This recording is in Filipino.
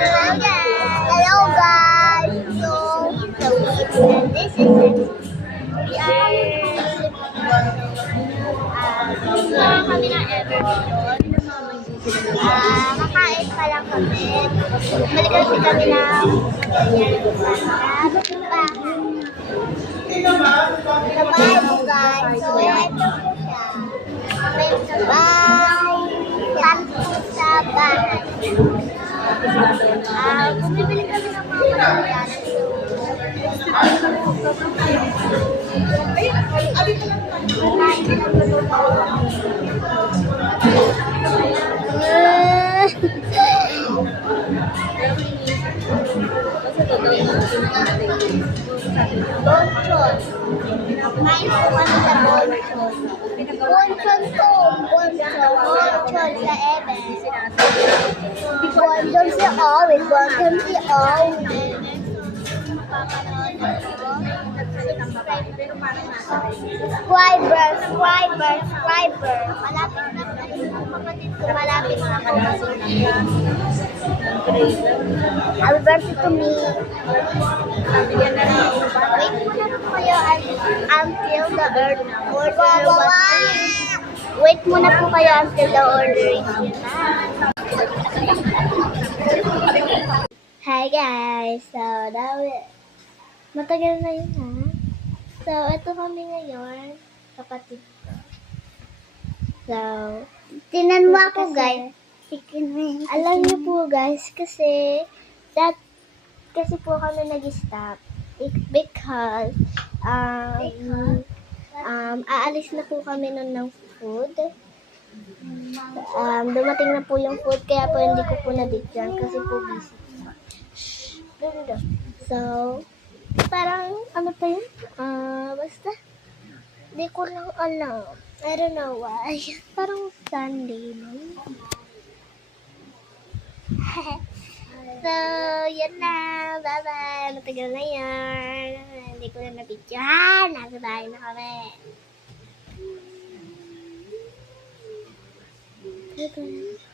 Hello guys! This is we are kami ng Everbeyond. Kakain pa lang kami. Balik kasi kami ng sabay mo guys. So, ito po siya. May sabay. Tanto sa bahay. Bumibili kami ng mga pagkakas. Bonchon. Kain po kami sa bonchon. Bonchon to. Bonchon sa ebe. Bonchon si Owen. Bonchon si Owen. Subscriber. Malapit na kapatid ko. Malapit na kapatid ko. Happy birthday to me. Wait muna po kayo until the order is done. Hi guys! So, matagal na yun ha. So, ito kami ngayon, kapatid ko. So, tinan mo ako guys. Alam niyo po guys, kasi po kami nag-stop because aalis na po kami nun ng food. Dumating na po yung food, kaya po hindi ko po na-bigyan kasi po busy. So, parang ano pa yun? Basta, di ko lang alam. I don't know why. Parang Sunday, no? So, yan na. Bye-bye. Matagal na yan. Hindi ko na nabidyohan. Nasa bahay na kami. Bye-bye.